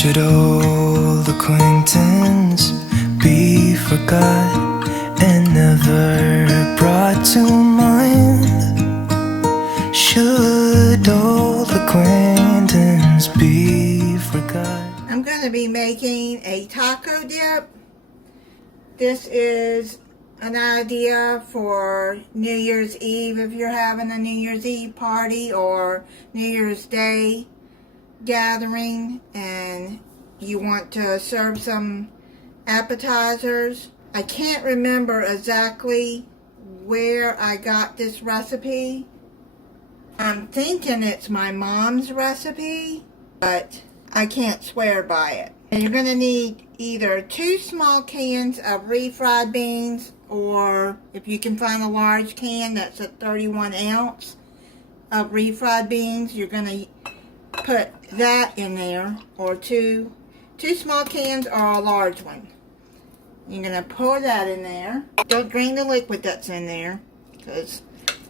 Should old acquaintance be forgot and never brought to mind? Should old acquaintance be forgot? I'm going to be making a taco dip. This is an idea for New Year's Eve if you're having a New Year's Eve party or New Year's Day gathering and you want to serve some appetizers. I can't remember exactly where I got this recipe. I'm thinking it's my mom's recipe, but I can't swear by it. And you're going to need either 2 small cans of refried beans, or if you can find a large can, that's a 31 ounce of refried beans. You're going to put that in there, or two small cans or a large one. You're going to pour that in there. Don't drain the liquid that's in there, because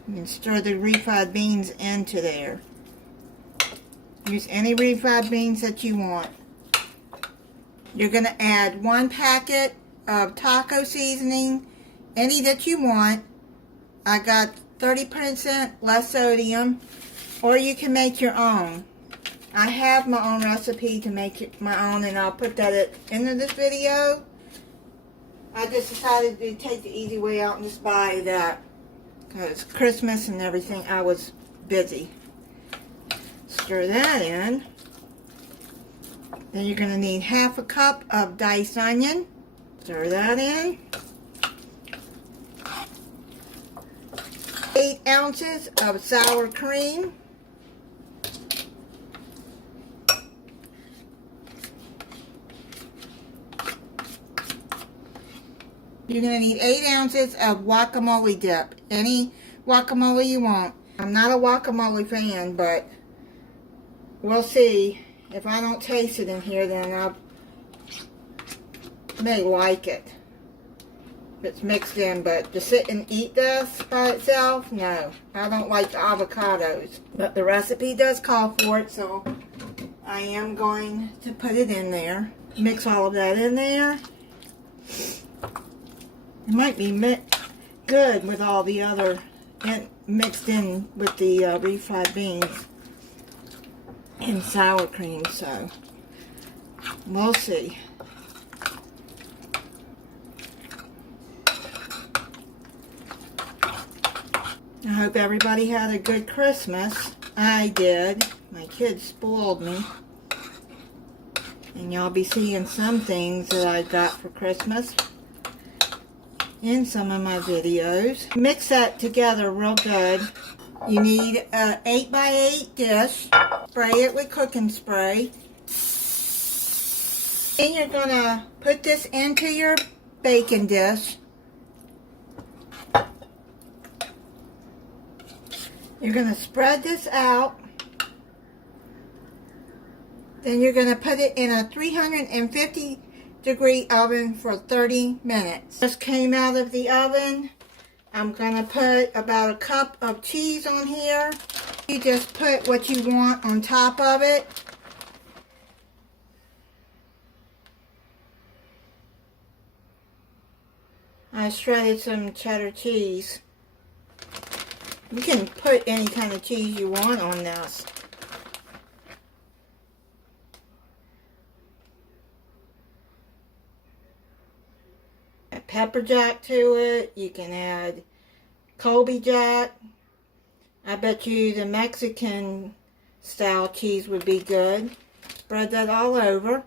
you can stir the refried beans into there. Use any refried beans that you want. You're going to add 1 packet of taco seasoning, any that you want. I got 30% less sodium, or you can make your own. I have my own recipe to make it my own, and I'll put that at the end of this video. I just decided to take the easy way out and just buy that, because Christmas and everything, I was busy. Stir that in. Then you're going to need 1/2 cup of diced onion. Stir that in. 8 ounces of sour cream. You're going to need 8 ounces of guacamole dip. Any guacamole you want. I'm not a guacamole fan, but we'll see. If I don't taste it in here, then I may like it. If it's mixed in, but to sit and eat this by itself, no. I don't like the avocados. But the recipe does call for it, so I am going to put it in there. Mix all of that in there. It might be good with all the other mixed in with the refried beans and sour cream, so we'll see. I hope everybody had a good Christmas. I did. My kids spoiled me. And y'all be seeing some things that I got for Christmas in some of my videos. Mix that together real good. You need an 8x8 dish. Spray it with cooking spray. Then you're going to put this into your baking dish. You're going to spread this out. Then you're going to put it in a 350-degree oven for 30 minutes. Just came out of the oven. I'm going to put about 1 cup of cheese on here. You just put what you want on top of it. I shredded some cheddar cheese. You can put any kind of cheese you want on this. Add pepper jack to it. You can add Colby Jack. I bet you the Mexican style cheese would be good. Spread that all over.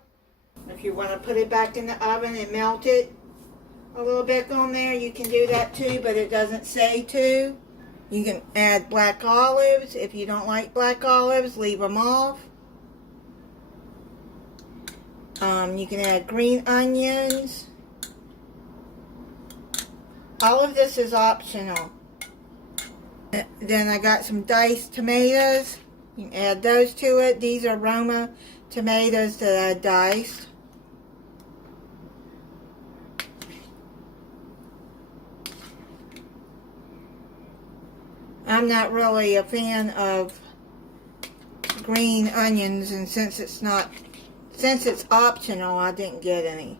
If you want to put it back in the oven and melt it a little bit on there, you can do that too, but it doesn't say to. You can add black olives. If you don't like black olives, leave them off. You can add green onions. All of this is optional. Then I got some diced tomatoes. You can add those to it. These are Roma tomatoes that I diced. I'm not really a fan of green onions, and since it's not Since it's optional, I didn't get any.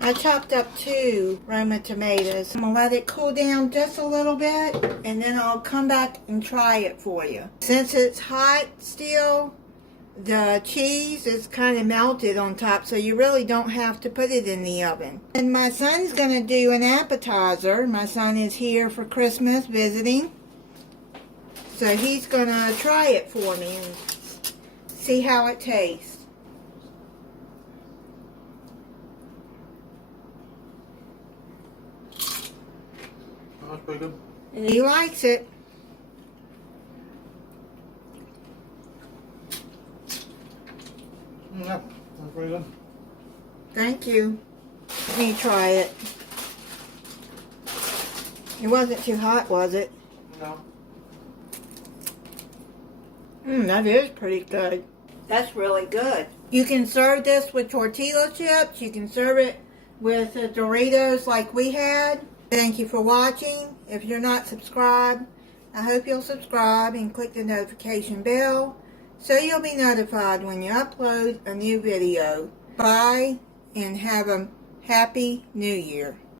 I chopped up 2 Roma tomatoes. I'm gonna let it cool down just a little bit, and then I'll come back and try it for you. Since it's hot still, the cheese is kind of melted on top, so you really don't have to put it in the oven. And my son's gonna do an appetizer. My son is here for Christmas visiting, so he's gonna try it for me and see how it tastes. That's pretty good. And he likes it. Yeah, that's pretty good. Thank you. Let me try it. It wasn't too hot, was it? No. That is pretty good. That's really good. You can serve this with tortilla chips. You can serve it with Doritos like we had. Thank you for watching. If you're not subscribed, I hope you'll subscribe and click the notification bell so you'll be notified when you upload a new video. Bye, and have a happy new year.